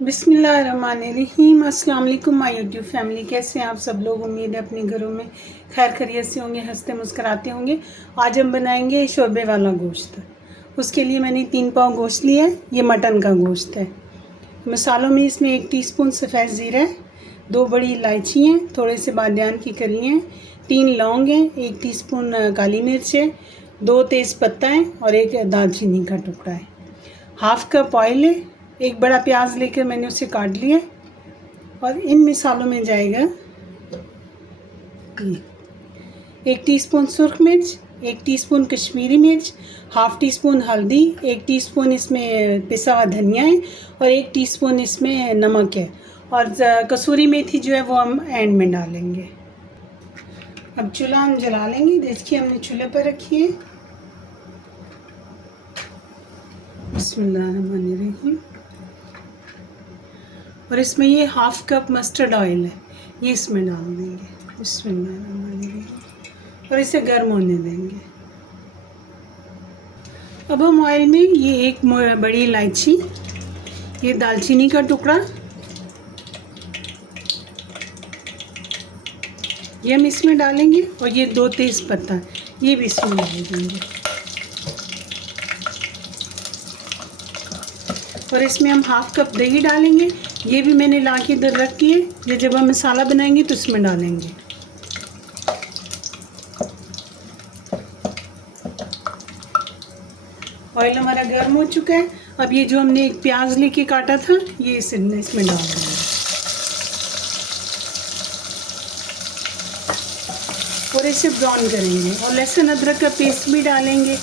बिस्मिल्लाहिर्रहमानिर्रहीम। अस्सलाम वालेकुम माय यूट्यूब फैमिली। कैसे हैं आप सब लोग? उम्मीद है अपने घरों में खैर खैरियत से होंगे, हंसते मुस्कराते होंगे। आज हम बनाएंगे शोरबे वाला गोश्त। उसके लिए मैंने 3 पाव गोश्त लिया है। ये मटन का गोश्त है। मसालों में इसमें 1 टीस्पून सफ़ेद ज़ीरा है, 2 बड़ी इलायची हैं, थोड़े से बादियान की कली हैं, 3 लौंग हैं, 1 टीस्पून काली मिर्च है, 2 तेज़पत्ता हैं और 1 दालचीनी का टुकड़ा है। हाफ़ कप ऑयल है। 1 बड़ा प्याज लेकर मैंने उसे काट लिया और इन मिसालों में जाएगा 1 टीस्पून सुर्ख मिर्च, 1 टीस्पून कश्मीरी मिर्च, हाफ़ टीस्पून हल्दी, 1 टीस्पून इसमें पिसा हुआ धनिया है और 1 टीस्पून इसमें नमक है। और कसूरी मेथी जो है वो हम एंड में डालेंगे। अब चूल्हा हम जला लेंगे। देखिए हमने चूल्हे पर रखी है। बिस्मिल्लाहिर्रहमानिर्रहीम। और इसमें ये हाफ़ कप मस्टर्ड ऑयल है, ये इसमें डाल देंगे। बिस्मिल्लाहिर्रहमानिर्रहीम। और इसे गर्म होने देंगे। अब हम ऑयल में ये 1 बड़ी इलायची, ये दालचीनी का टुकड़ा, ये हम इसमें डालेंगे और ये 2 तेज़पत्ता ये भी इसमें डाल देंगे। और इसमें हम हाफ़ कप दही डालेंगे। ये भी मैंने ला के इधर रख दिए। ये जब हम मसाला बनाएंगे तो इसमें डालेंगे। ऑयल हमारा गर्म हो चुका है। अब ये जो हमने 1 प्याज लेके काटा था ये इसमें डाल देंगे और इसे ब्राउन करेंगे। और लहसुन अदरक का पेस्ट भी डालेंगे।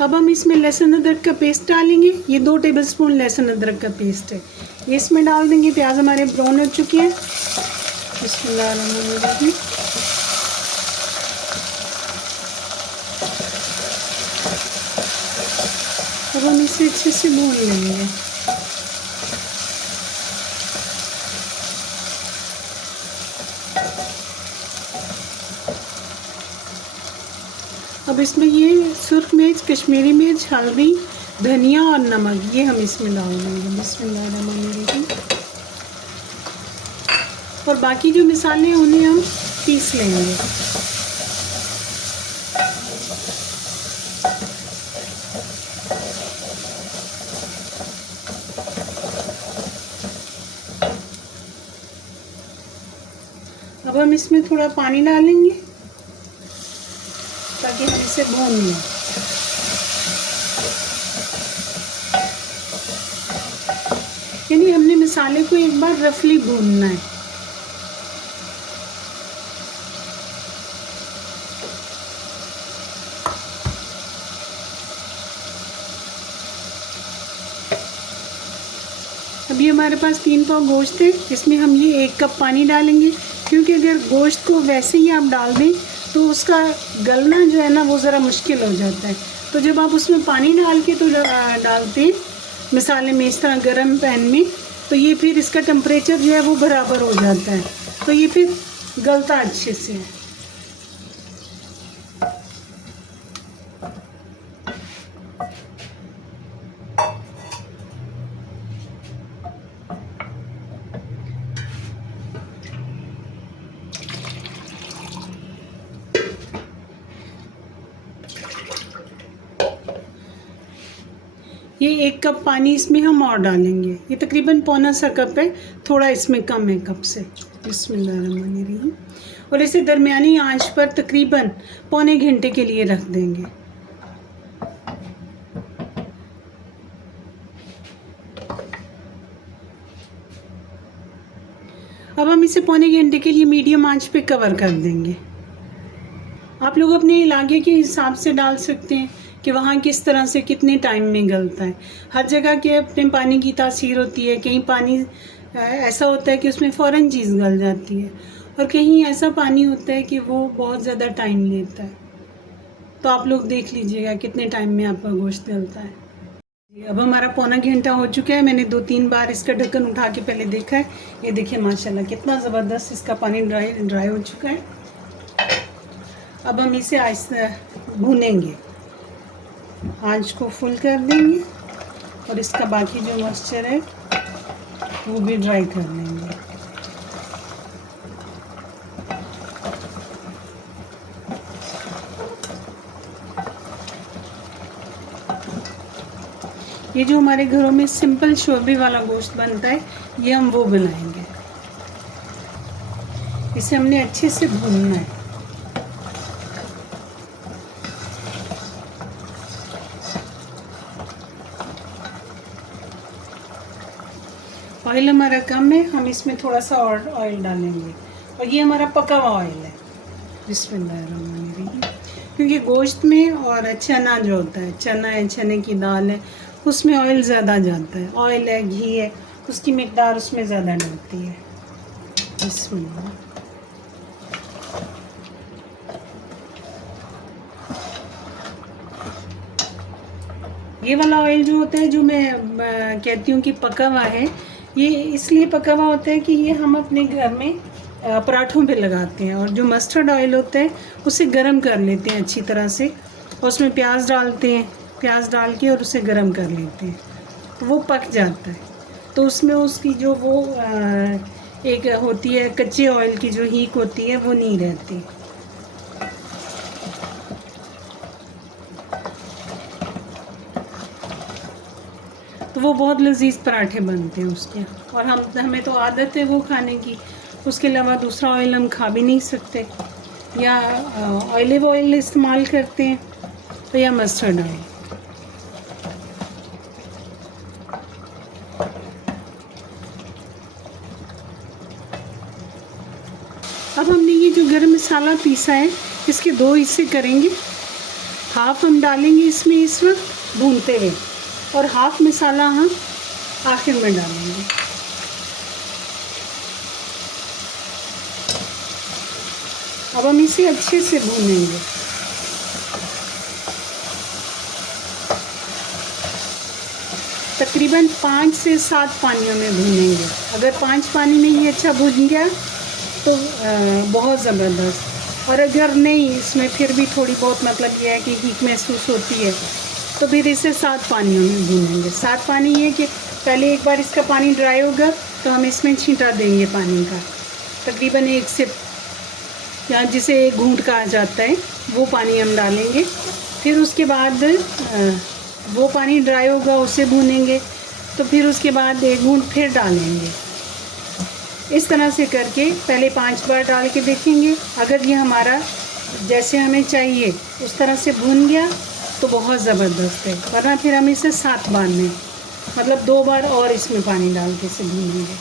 अब हम इसमें लहसुन अदरक का पेस्ट डालेंगे। ये 2 टेबलस्पून लहसुन अदरक का पेस्ट है, ये इसमें डाल देंगे। प्याज हमारे ब्राउन हो चुके हैं। बिस्मिल्लाहिर्रहमानिर्रहीम। अब हम इसे अच्छे से भून लेंगे। अब इसमें ये सुर्ख मिर्च, कश्मीरी मिर्च, हल्दी, धनिया और नमक ये हम इसमें डाल देंगे। बिस्मिल्लाहिर्रहमानिर्रहीम। और बाकी जो मसाले हैं उन्हें हम पीस लेंगे। अब हम इसमें थोड़ा पानी डालेंगे ताकि हम इसे भून लें। यानी हमने मसाले को एक बार रफली भूनना है। अभी हमारे पास 3 पाव गोश्त है। इसमें हम ये 1 कप पानी डालेंगे, क्योंकि अगर गोश्त को वैसे ही आप डाल दें तो उसका गलना जो है ना वो ज़रा मुश्किल हो जाता है। तो जब आप उसमें पानी डाल के तो डालते हैं मसाले में इस तरह गर्म पैन में, तो ये फिर इसका टेम्परेचर जो है वो बराबर हो जाता है, तो ये फिर गलता अच्छे से है। ये 1 कप पानी इसमें हम और डालेंगे। ये तकरीबन पौना सा कप है, थोड़ा इसमें कम है कप से। बिस्मिल्लाहिर्रहमानिर्रहीम। और इसे दरमियानी आंच पर तकरीबन पौने घंटे के लिए रख देंगे। अब हम इसे पौने घंटे के लिए मीडियम आंच पे कवर कर देंगे। आप लोग अपने इलाके के हिसाब से डाल सकते हैं कि वहाँ किस तरह से कितने टाइम में गलता है। हर जगह के अपने पानी की तासीर होती है। कहीं पानी ऐसा होता है कि उसमें फ़ौरन चीज़ गल जाती है, और कहीं ऐसा पानी होता है कि वो बहुत ज़्यादा टाइम लेता है। तो आप लोग देख लीजिएगा कितने टाइम में आपका गोश्त गलता है। अब हमारा पौना घंटा हो चुका है। मैंने 2-3 बार इसका ढक्कन उठा के पहले देखा है। ये देखिए माशाल्लाह कितना ज़बरदस्त इसका पानी ड्राई हो चुका है। अब हम इसे आहिस्ता भूनेंगे, आंच को फुल कर देंगे और इसका बाकी जो मॉइस्चर है वो भी ड्राई कर लेंगे। ये जो हमारे घरों में सिंपल शोरबे वाला गोश्त बनता है, ये हम वो बनाएंगे। इसे हमने अच्छे से भूनना है। ऑयल हमारा कम है, हम इसमें थोड़ा सा और ऑयल डालेंगे और ये हमारा पका हुआ ऑयल है। बिस्मिल्लाहिर्रहमानिर्रहीम। क्योंकि गोश्त में और चना जो होता है, चना है, चने की दाल है, उसमें ऑयल ज़्यादा जाता है। ऑयल है, घी है, उसकी मिकदार उसमें ज़्यादा डलती है। बिस्मिल्लाह। ये वाला ऑयल जो होता है, जो मैं कहती हूँ कि पका हुआ है, ये इसलिए पका हुआ होता है कि ये हम अपने घर में पराठों पे लगाते हैं। और जो मस्टर्ड ऑयल होता है उसे गरम कर लेते हैं अच्छी तरह से, और उसमें प्याज डालते हैं, प्याज डाल के और उसे गरम कर लेते हैं, तो वो पक जाता है। तो उसमें उसकी जो वो एक होती है कच्चे ऑयल की जो हीक होती है, वो नहीं रहती। तो वो बहुत लजीज पराठे बनते हैं उसके। और हमें तो आदत है वो खाने की, उसके अलावा दूसरा ऑयल हम खा भी नहीं सकते। या ऑलिव ऑयल इस्तेमाल करते हैं, तो या मस्टर्ड ऑयल। अब हमने ये जो गरम मसाला पीसा है, इसके दो हिस्से करेंगे। हाफ हम डालेंगे इसमें इस वक्त भूनते हुए, और हाफ मसाला हम आखिर में डालेंगे। अब हम इसे अच्छे से भूनेंगे। तकरीबन 5 से 7 पानियों में भूनेंगे। अगर 5 पानी में ये अच्छा भून गया तो बहुत ज़बरदस्त। और अगर नहीं, इसमें फिर भी थोड़ी बहुत मतलब ये है कि हीट महसूस होती है, तो फिर इसे 7 पानियों में भूनेंगे। 7 पानी ये कि पहले एक बार इसका पानी ड्राई होगा तो हम इसमें छींटा देंगे पानी का, तकरीबन 1 सिप, या जिसे एक घूंट कहा जाता है, वो पानी हम डालेंगे। फिर उसके बाद वो पानी ड्राई होगा, उसे भूनेंगे, तो फिर उसके बाद एक घूंट फिर डालेंगे। इस तरह से करके पहले 5 बार डाल के देखेंगे। अगर ये हमारा जैसे हमें चाहिए उस तरह से भून गया तो बहुत ज़बरदस्त है, वरना फिर हम इसे 7 बार में, मतलब 2 बार और इसमें पानी डाल के इसे भूनेंगे।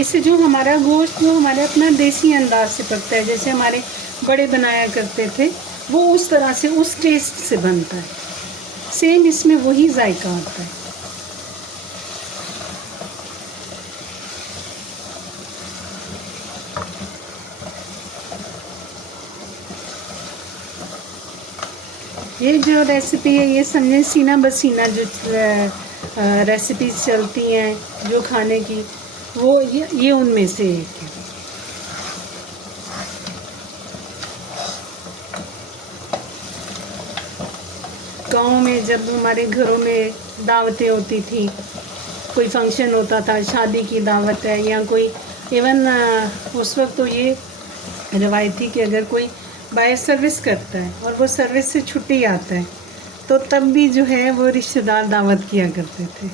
इससे जो हमारा गोश्त जो हमारे अपना देसी अंदाज से पकता है, जैसे हमारे बड़े बनाया करते थे, वो उस तरह से उस टेस्ट से बनता है। सेम इसमें वही जायका आता है। ये जो रेसिपी है, ये समझे सीना बसीना जो रेसिपीज चलती हैं जो खाने की, वो ये उनमें से एक है। गाँव में जब हमारे घरों में दावतें होती थी, कोई फंक्शन होता था, शादी की दावत है या कोई इवन उस वक्त तो ये रवायत थी कि अगर कोई बाय सर्विस करता है और वो सर्विस से छुट्टी आता है, तो तब भी जो है वो रिश्तेदार दावत किया करते थे।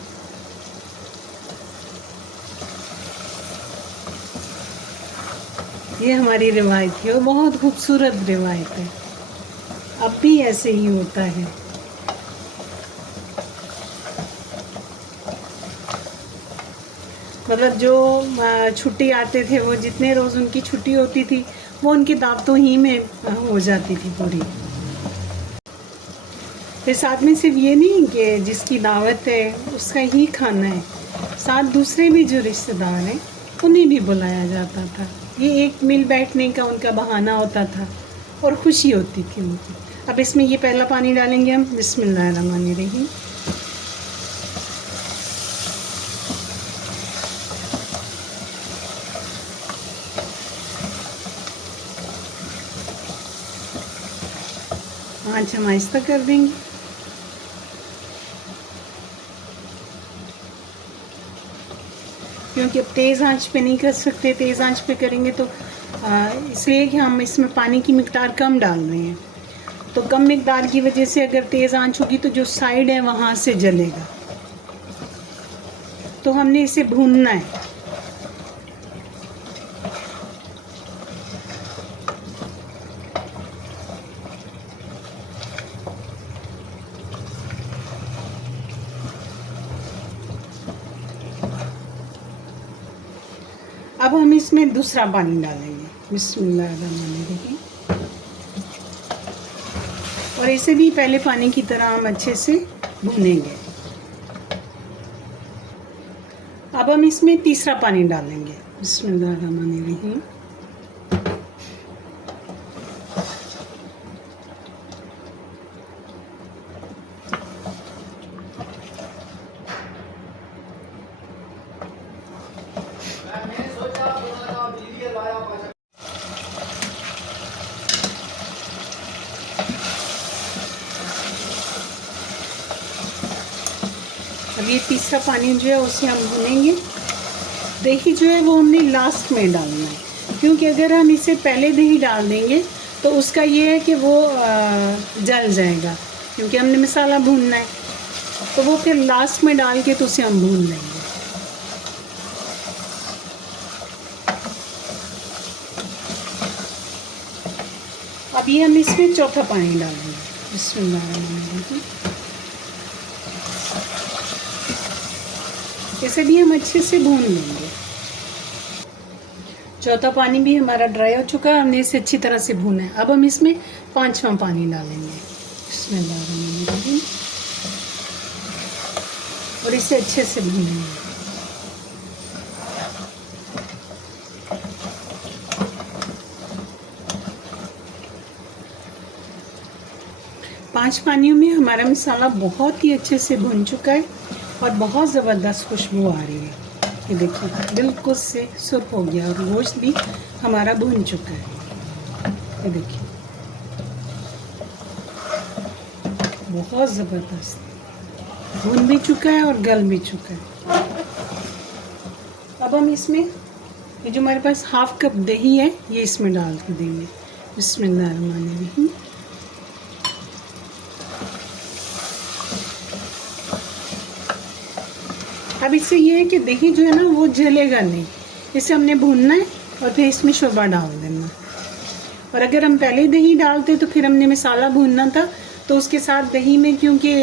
ये हमारी रिवायत है और बहुत खूबसूरत रिवायत है। अब भी ऐसे ही होता है। मतलब जो छुट्टी आते थे, वो जितने रोज़ उनकी छुट्टी होती थी, वो उनकी दावतों ही में हो जाती थी पूरी। फिर साथ में सिर्फ ये नहीं कि जिसकी दावत है उसका ही खाना है, साथ दूसरे भी जो रिश्तेदार हैं उन्हें भी बुलाया जाता था। ये एक मिल बैठने का उनका बहाना होता था और खुशी होती थी उनकी। अब इसमें ये पहला पानी डालेंगे हम। बिस्मिल्लाहिर्रहमानिर्रहीम। आँच हम आहिस्ता कर देंगे। क्योंकि अब तेज़ आंच पे नहीं कर सकते, तेज़ आंच पे करेंगे तो इसलिए कि हम इसमें पानी की मिकदार कम डाल रहे हैं, तो कम मिकदार की वजह से अगर तेज़ आंच होगी तो जो साइड है वहाँ से जलेगा, तो हमने इसे भूनना है। अब हम इसमें दूसरा पानी डालेंगे, बिस्मिल्लाहिर्रहमानिर्रहीम। और इसे भी पहले पानी की तरह हम अच्छे से भूनेंगे। अब हम इसमें तीसरा पानी डालेंगे, बिस्मिल्लाहिर्रहमानिर्रहीम। अब ये तीसरा पानी जो है उसे हम भूनेंगे। दही जो है वो हमने लास्ट में डालना है, क्योंकि अगर हम इसे पहले दही डाल देंगे तो उसका ये है कि वो जल जाएगा, क्योंकि हमने मसाला भूनना है, तो वो फिर लास्ट में डाल के तो उसे हम भून लेंगे। अब ये हम इसमें चौथा पानी डालेंगे, बिस्मिल्लाहिर्रहमानिर्रहीम। इसे भी हम अच्छे से भून लेंगे। चौथा पानी भी हमारा ड्राई हो चुका है, हमने इसे अच्छी तरह से भूना है। अब हम इसमें पांचवा पानी डालेंगे, बिस्मिल्लाहिर्रहमानिर्रहीम, और इसे अच्छे से भूनेंगे। पांच पानियों में हमारा मसाला बहुत ही अच्छे से भुन चुका है और बहुत ज़बरदस्त खुशबू आ रही है। ये देखिए बिल्कुल से सुर्ख हो गया और गोश्त भी हमारा भुन चुका है। ये देखिए बहुत ज़बरदस्त भुन भी चुका है और गल भी चुका है। अब हम इसमें ये जो हमारे पास हाफ कप दही है ये इसमें डाल के देंगे, बिस्मिल्लाहिर्रहमानिर्रहीम। अब इससे ये है कि दही जो है ना वो जलेगा नहीं, इसे हमने भूनना है और फिर इसमें शोरबा डाल देना। और अगर हम पहले दही डालते तो फिर हमने मसाला भूनना था, तो उसके साथ दही में क्योंकि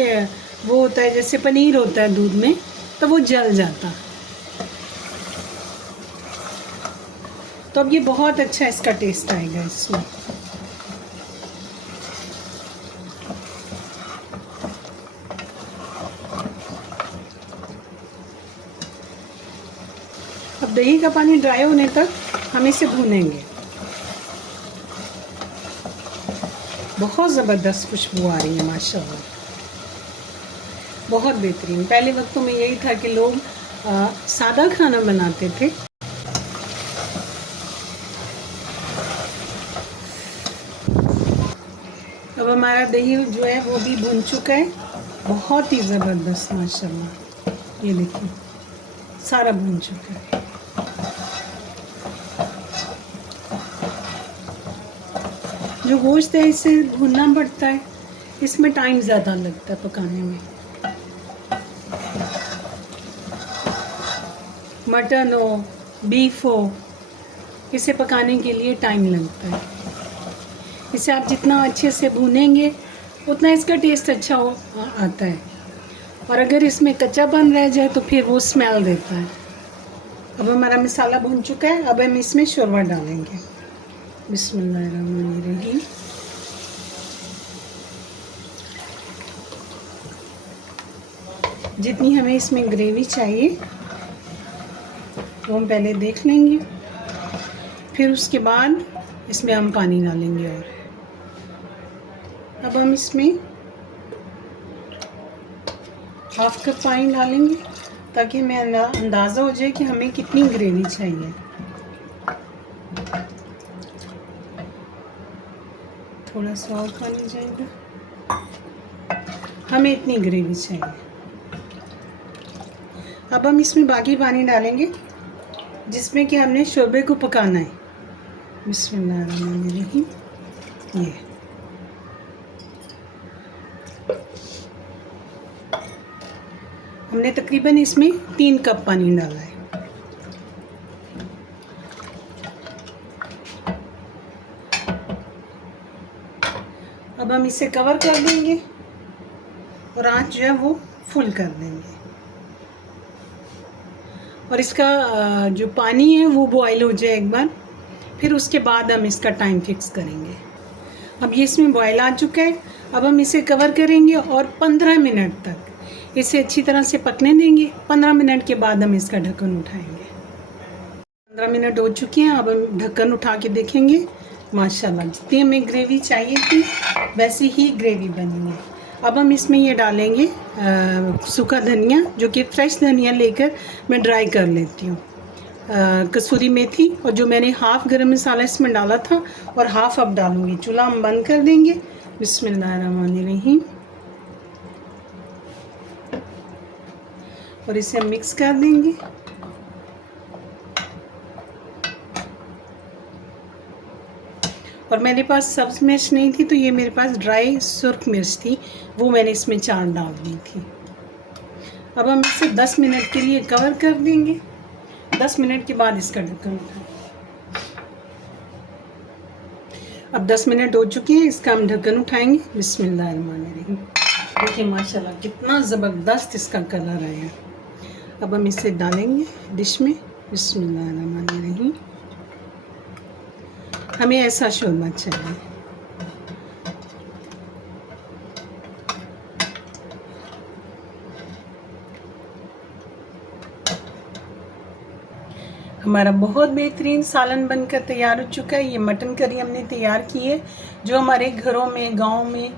वो होता है जैसे पनीर होता है दूध में, तो वो जल जाता। तो अब ये बहुत अच्छा इसका टेस्ट आएगा इसमें। अब दही का पानी ड्राई होने तक हम इसे भूनेंगे। बहुत ज़बरदस्त खुशबू आ रही है माशाल्लाह, बहुत बेहतरीन। पहले वक्तों में यही था कि लोग सादा खाना बनाते थे। अब हमारा दही जो है वो भी भुन चुका है, बहुत ही ज़बरदस्त माशाल्लाह। ये देखिए सारा भुन चुका है। जो गोश्त है इसे भूनना पड़ता है, इसमें टाइम ज़्यादा लगता है पकाने में। मटन हो, बीफ हो, इसे पकाने के लिए टाइम लगता है। इसे आप जितना अच्छे से भूनेंगे उतना इसका टेस्ट अच्छा आता है, और अगर इसमें कच्चापन रह जाए तो फिर वो स्मेल देता है। अब हमारा मसाला भून चुका है, अब हम इसमें शोरबा डालेंगे, बिस्मिल्लाहिर्रहमानिर्रहीम। जितनी हमें इसमें ग्रेवी चाहिए वो हम पहले देख लेंगे, फिर उसके बाद इसमें हम पानी डालेंगे। और अब हम इसमें हाफ कप पानी डालेंगे ताकि हमें अंदाज़ा हो जाए कि हमें कितनी ग्रेवी चाहिए। थोड़ा सा और पानी जाएगा। हमें इतनी ग्रेवी चाहिए। अब हम इसमें बाकी पानी डालेंगे जिसमें कि हमने शोरबे को पकाना है। बिस्मिल्लाहिर्रहमानिर्रहीम। ये हमने तकरीबन इसमें 3 कप पानी डाला है। अब हम इसे कवर कर देंगे और आँच जो है वो फुल कर देंगे। और इसका जो पानी है वो बॉयल हो जाए एक बार, फिर उसके बाद हम इसका टाइम फिक्स करेंगे। अब ये इसमें बॉयल आ चुका है। अब हम इसे कवर करेंगे और 15 मिनट तक इसे अच्छी तरह से पकने देंगे। 15 मिनट के बाद हम इसका ढक्कन उठाएंगे। 15 मिनट हो चुके हैं। अब हम ढक्कन उठा के देखेंगे। माशाल्लाह जितनी हमें ग्रेवी चाहिए थी वैसी ही ग्रेवी बनी है। अब हम इसमें ये डालेंगे सूखा धनिया, जो कि फ्रेश धनिया लेकर मैं ड्राई कर लेती हूँ। कसूरी मेथी, और जो मैंने हाफ़ गरम मसाला इसमें डाला था और हाफ़ अब डालूँगी। चूल्हा हम बंद कर देंगे। बिस्मिल्लाहिर्रहमानिर्रहीम। और इसे हम मिक्स कर देंगे। और मेरे पास सब्ज़ मिर्च नहीं थी तो ये मेरे पास ड्राई सुर्ख मिर्च थी, वो मैंने इसमें 4 डाल दी थी। अब हम इसे 10 मिनट के लिए कवर कर देंगे। 10 मिनट के बाद इसका ढक्कन उठाएं। अब 10 मिनट हो चुके हैं, इसका हम ढक्कन उठाएंगे। बिस्मिल्लाहिर्रहमानिर्रहीम। देखिए माशाल्लाह कितना ज़बरदस्त इसका कलर आया है। अब हम इसे डालेंगे डिश में। बिस्मिल्लाहिर्रहमानिर्रहीम। हमें ऐसा शोरबा चाहिए। हमारा बहुत बेहतरीन सालन बनकर तैयार हो चुका है। ये मटन करी हमने तैयार की है, जो हमारे घरों में, गांव में,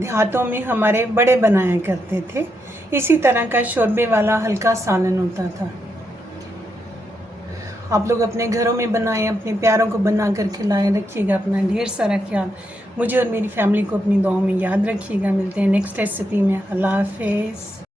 देहातों में हमारे बड़े बनाया करते थे। इसी तरह का शोरबे वाला हल्का सालन होता था। आप लोग अपने घरों में बनाएं, अपने प्यारों को बना कर खिलाएं। रखिएगा अपना ढेर सारा ख्याल। मुझे और मेरी फैमिली को अपनी दुआओं में याद रखिएगा। मिलते हैं नेक्स्ट रेसिपी में। अल्लाह हाफ़िज़।